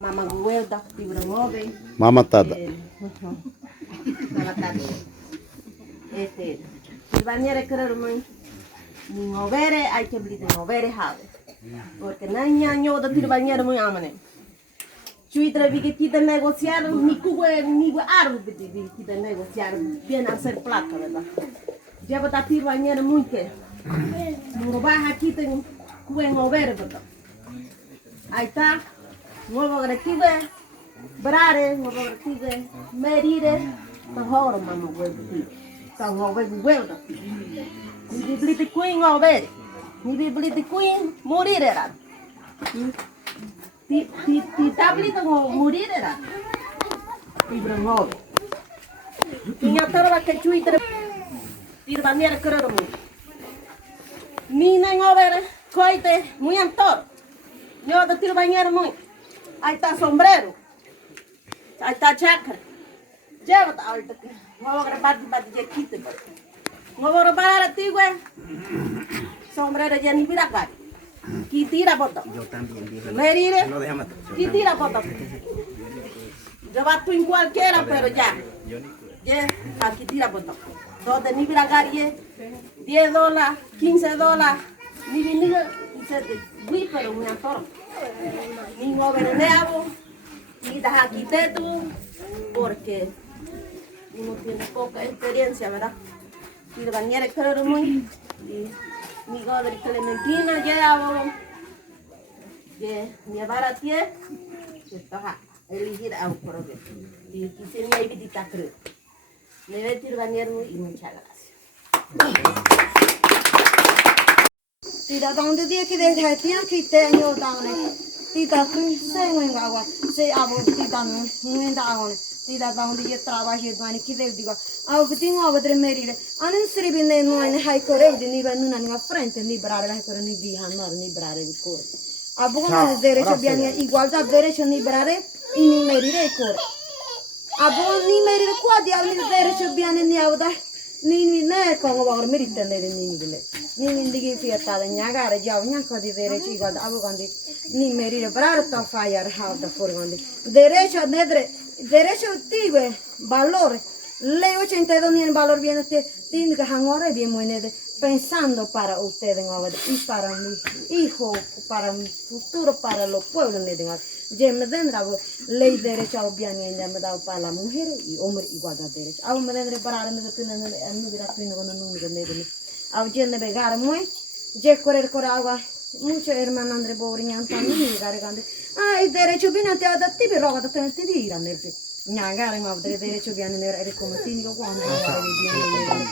Mama guelda, fibra móvil. Mama tada. Mama tada. Silvaniere kererman. Ni overe, hay que blide overe have. Porque nanya nyoda silvaniere muy amane. Chui trevi que quita negociar, ni cugue, ni árbol que quita negociar, viene a hacer plata, ¿verdad? Lleva esta silvaniere muy que. No baja aquí ten cugue en overe, ¿verdad? Ahí está. Nuevo agresivo, brare, nuevo agresivo, merire, tahoro mama huevo, tahoro huevo. Ni biblite queen over, ni biblite queen morir era. Ti tablito como morir era. Y bromove. Tinha tarva que chuitre, tirvaniera creo muy. Ni en over, coite, muy antor. Yo te tirvaniera muy. Ahí está sombrero. Ahí está chakra. Llévate ahorita. No voy a grabar para que quite. No voy a grabar a ti, güey. Sombrero ya ni mira acá. Quitira bota. Yo también. Merire. No déjame. Quitira bota. Yo vas tú en cualquiera, pero ya. Ya, aquí tira bota. Donde ni mira acá, $10, $15. Ni vinilo. Y se te vi, pero me atoro. Ni gobernabo, ni das aquí tú, porque uno tiene poca experiencia, ¿verdad? Y de bañera creo muy, y ni gober clementina llevo, ni llevar a ti, esto ha elegir a un problema. Y quise ni hay vidita creo. Le voy a decir bañera muy y muchas gracias. Tita donde dia que deixa tinha que ter no down. Tita tu sei nguen gawa, sei abo tita no nguen down. Tita donde dia trabalho do ano que deu digo. Ao vitinho ao vedre merire. Anin sribine no ani hai correu de nível nuna na frente ni brare hai correu ni di hanor ni brare di cor. Abo come derecho biani igualdad derecho ni brare e ni merire cor. Abo ni merire qua di al derecho biani ni avda. Ni ne como va a merite ni dile. Ni digi fiata da nyagare jaw nyanko di derecho igual abo gandi ni merire brar to fire how da for gandi. Derecho nedre derecho tive valor. Ley 82 ni el valor viene tiene que hangore bien muy nede pensando para ustedes y para mi hijo, para mi futuro, para los pueblos nede. Je me tendrá ley derecho bien y me da para la mujer y hombre igualdad de derecho. Aún me tendré para no dirá pino con no nede. Aún je ne begar muy, je correr agua mucho hermano André Bobriñan también gargante. Ah, el derecho viene a te da tibi roga da te dirá nerde. Nyagare ma vedere derecho viene nere come tinigo quando viene.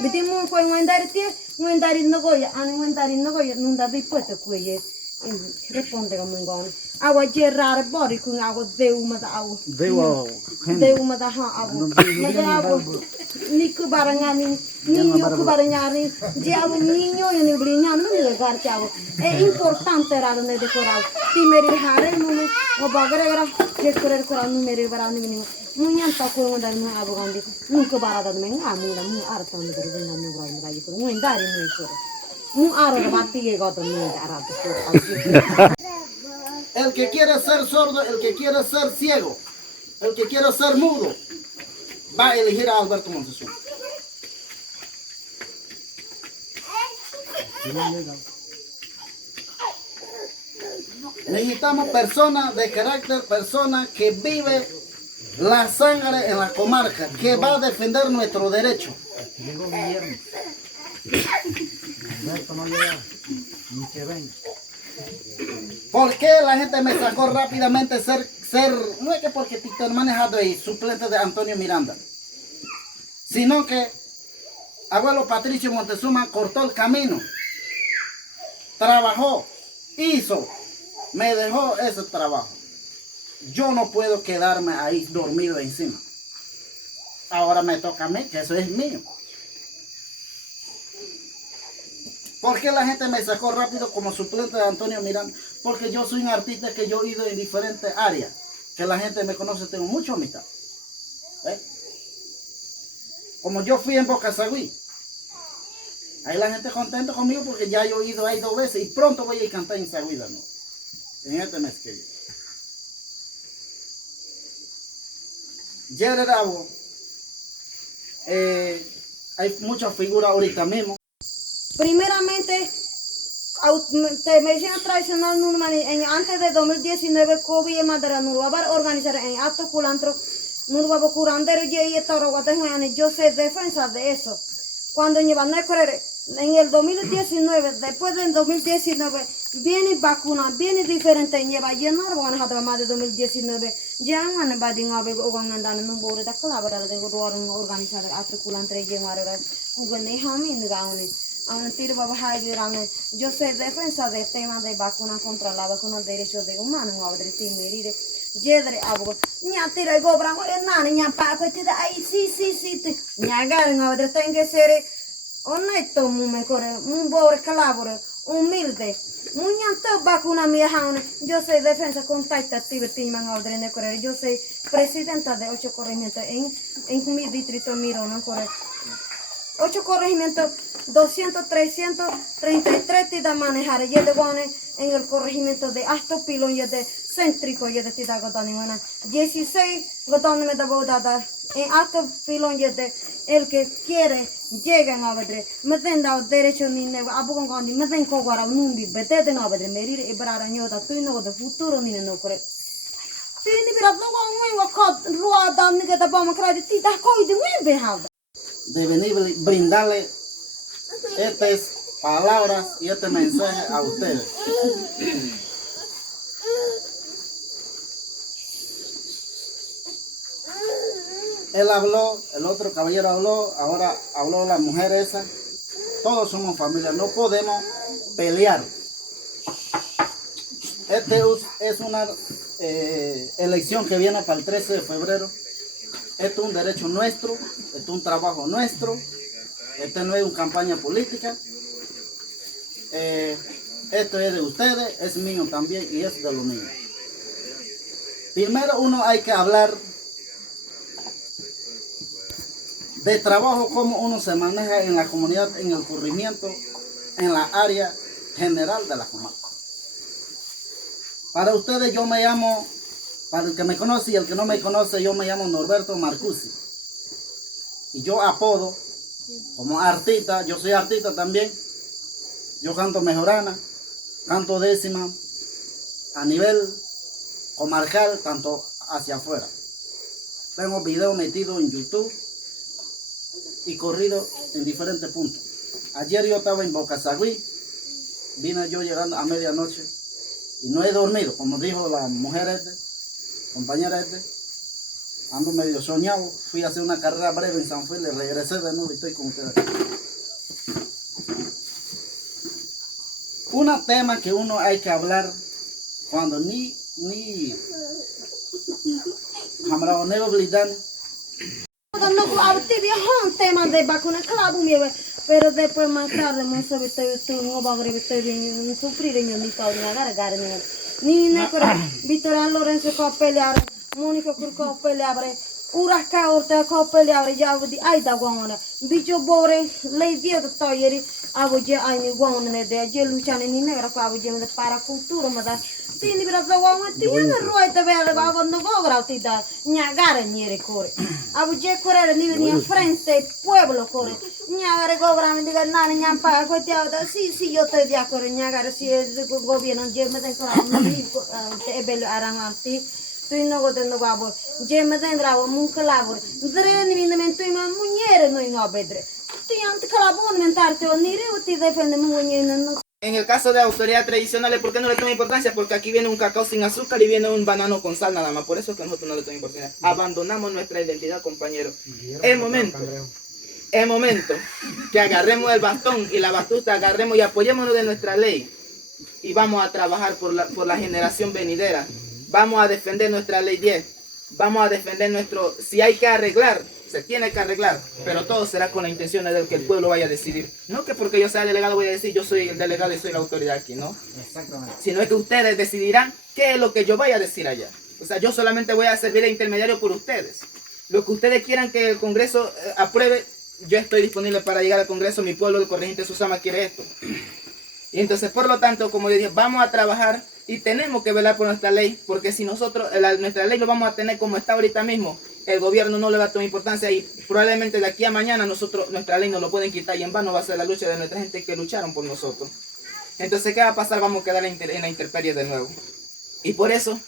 Vediamo poi andare in nogoia, andare in nogoia non da bipote qui risponde come ngone. Agua gerrare bori con agua deuma da agua. Deuma da ha agua. Ma da agua niku barangani niño ku barangani diabo niño e ne brignano non le garti agua. È importante era ne decorare. Ti meri hare non o bagare era che correre con numeri barani venivo. Munyanta ko ndar mu abu gandi. Nuko barada men amu na mu arta ne der vinna mu bravo dai ko mu ndari mu ko. Mu aro batti che goto mu arata. El que quiere ser sordo, el que quiere ser ciego, el que quiere ser mudo, va a elegir a Alberto Montezuma. Necesitamos personas de carácter, personas que vive la sangre en la comarca, que va a defender nuestro derecho. Llegó Guillermo. Alberto no llega, ni que venga. ¿Por qué la gente me sacó rápidamente ser, no es que porque Tito manejado y suplente de Antonio Miranda, sino que abuelo Patricio Montezuma cortó el camino, trabajó, hizo, me dejó ese trabajo. Yo no puedo quedarme ahí dormido encima. Ahora me toca a mí, que eso es mío. ¿Por qué la gente me sacó rápido como suplente de Antonio Miranda? Porque yo soy un artista que yo he ido en diferentes áreas. Que la gente me conoce, tengo mucha amistad. Como yo fui en Bocasagüí. Ahí la gente contenta conmigo porque ya yo he ido ahí 2 veces y pronto voy a ir a cantar en Sagüí de nuevo. En este mes que viene. Hay muchas figuras ahorita mismo. Primeramente, te medicina tradicional antes de 2019 COVID Madera Nurba organizar en acto culantro Nurba curandero y yo soy defensa de eso. Cuando llevan a correr en el 2019, después del 2019, viene vacuna, viene diferente, lleva llenar, van a más de 2019, ya van a andar en un borde de colaborar de organizar acto culantro y llevar a yo soy defensa del tema de vacuna contra la vacuna de derechos de humanos, Jedre abo nya tira go brang ore nani nya pa ko tida ai si nya gar ngodre tenga sere onesto mu me corre un bore calabore humilde mu nya to vacuna mi haune yo soy defensa contacta tiberti ngodre ne corre yo soy presidenta de 8 corregimientos en mi distrito Miro no corre 8 corregimientos 200, 333 tida manejar y de guane en el corregimiento de Asto Pilón y de Céntrico y de tida godani 16 godani me da bodada en Asto Pilón y de el que quiere llegan a ver me den dado derecho ni ne abugon gondi me den ko guara numbi bete de no ver merir e brara nyota tu no de futuro ni no corre tini bira no wa ko ruada ni que da bom credit da coi de muy behauda De venir brindarle estas palabras y este mensaje a ustedes. Él habló, el otro caballero habló, ahora habló la mujer esa. Todos somos familia, no podemos pelear. Este es una elección que viene para el 13 de febrero. Esto es un derecho nuestro, esto es un trabajo nuestro, esto no es una campaña política. Esto es de ustedes, es mío también y es de los niños. Primero uno hay que hablar de trabajo, cómo uno se maneja en la comunidad, en el corregimiento, en la área general de la comarca. Para ustedes yo me llamo, para el que me conoce y el que no me conoce, yo me llamo Norberto Marcusi. Y yo apodo como artista, yo soy artista también. Yo canto mejorana, canto décima a nivel comarcal, tanto hacia afuera. Tengo videos metidos en YouTube y corrido en diferentes puntos. Ayer yo estaba en Bocasagüí, vine yo llegando a medianoche y no he dormido, como dijo la mujer compañera ando medio soñado, fui a hacer una carrera breve en San Félix, regresé de nuevo y estoy con ustedes. Un tema que uno hay que hablar cuando ni Hamraoneo Blidan. No tema de vacuna claro pero después más tarde más sobre todo no va a haber sufrir en mi casa ni Víctor Lorenzo ko pelear Mónica ko pelear Uraka orta ko pelear ya di aida guana bicho bore le dio de toyeri aboje ai guana ne de je luchane ni negra ko aboje de para futuro mada tini bra da guana tiene roita vele babo no gogra tida ñagare ñere core aboje correr ni frente pueblo core ñagare gobra me diga nani ñampa ko tiada sí yo estoy de acuerdo ñagare si el gobierno je me den claro te belo aranganti tu no goden no babo je me den bravo mun calabor dre ni me tu ma muñere no bedre tu ant calabon mentarte o ni reuti defende muñene no. En el caso de autoridades tradicionales, ¿por qué no le toma importancia? Porque aquí viene un cacao sin azúcar y viene un banano con sal nada más. Por eso es que nosotros no le tomamos importancia. Abandonamos nuestra identidad, compañero. Es momento que agarremos el bastón y la batuta, agarremos y apoyémonos de nuestra ley. Y vamos a trabajar por la generación venidera. Vamos a defender nuestra ley 10. Vamos a defender nuestro... Si hay que arreglar, se tiene que arreglar, pero todo será con la intención de que el pueblo vaya a decidir. No que porque yo sea delegado voy a decir yo soy el delegado y soy la autoridad aquí, ¿no? Exactamente. Sino es que ustedes decidirán qué es lo que yo vaya a decir allá. O sea, yo solamente voy a servir de intermediario por ustedes. Lo que ustedes quieran que el Congreso apruebe, yo estoy disponible para llegar al Congreso. Mi pueblo, el corregimiento Susama, quiere esto. Y entonces, por lo tanto, como yo dije, vamos a trabajar y tenemos que velar por nuestra ley, porque si nosotros, nuestra ley lo vamos a tener como está ahorita mismo, el gobierno no le va a tomar importancia y probablemente de aquí a mañana nuestra ley nos lo pueden quitar y en vano va a ser la lucha de nuestra gente que lucharon por nosotros. Entonces, ¿qué va a pasar? Vamos a quedar en la intemperie de nuevo. Y por eso,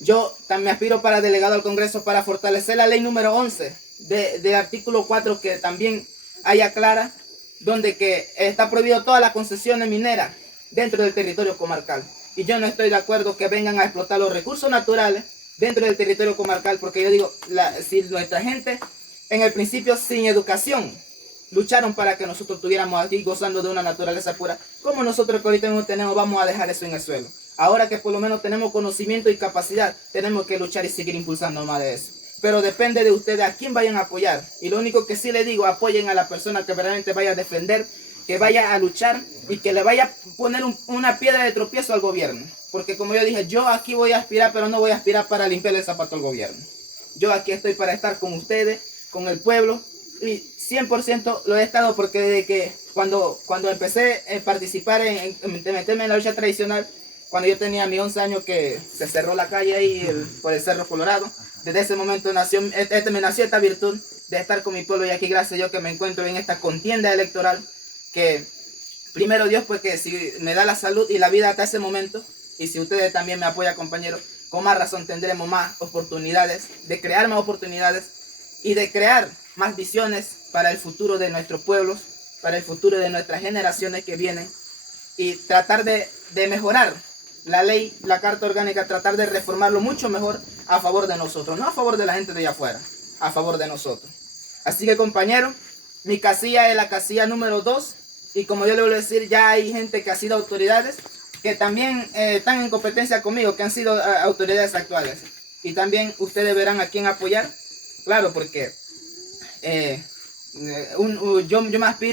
yo también aspiro para delegado al Congreso para fortalecer la ley número 11 del artículo 4 que también hay aclara, donde que está prohibido todas las concesiones mineras dentro del territorio comarcal. Y yo no estoy de acuerdo que vengan a explotar los recursos naturales dentro del territorio comarcal, porque yo digo, si nuestra gente en el principio sin educación lucharon para que nosotros estuviéramos aquí gozando de una naturaleza pura, como nosotros que ahorita no tenemos, vamos a dejar eso en el suelo. Ahora que por lo menos tenemos conocimiento y capacidad, tenemos que luchar y seguir impulsando más de eso. Pero depende de ustedes a quién vayan a apoyar. Y lo único que sí les digo, apoyen a la persona que verdaderamente vaya a defender, que vaya a luchar y que le vaya a poner una piedra de tropiezo al gobierno. Porque como yo dije, yo aquí voy a aspirar, pero no voy a aspirar para limpiarle el zapato al gobierno. Yo aquí estoy para estar con ustedes, con el pueblo, y 100% lo he estado porque desde que cuando empecé a participar en meterme en la lucha tradicional, cuando yo tenía mis 11 años que se cerró la calle ahí por el Cerro Colorado, desde ese momento me nació esta virtud de estar con mi pueblo y aquí gracias a Dios que me encuentro en esta contienda electoral que primero Dios pues que si me da la salud y la vida hasta ese momento y si ustedes también me apoyan compañeros, con más razón tendremos más oportunidades, de crear más oportunidades y de crear más visiones para el futuro de nuestros pueblos, para el futuro de nuestras generaciones que vienen y tratar de mejorar la ley, la carta orgánica, tratar de reformarlo mucho mejor a favor de nosotros, no a favor de la gente de allá afuera, a favor de nosotros. Así que compañeros, mi casilla es la casilla número 2 y como yo le voy a decir, ya hay gente que ha sido autoridades que también están en competencia conmigo, que han sido autoridades actuales. Y también ustedes verán a quién apoyar, claro, porque yo me aspiro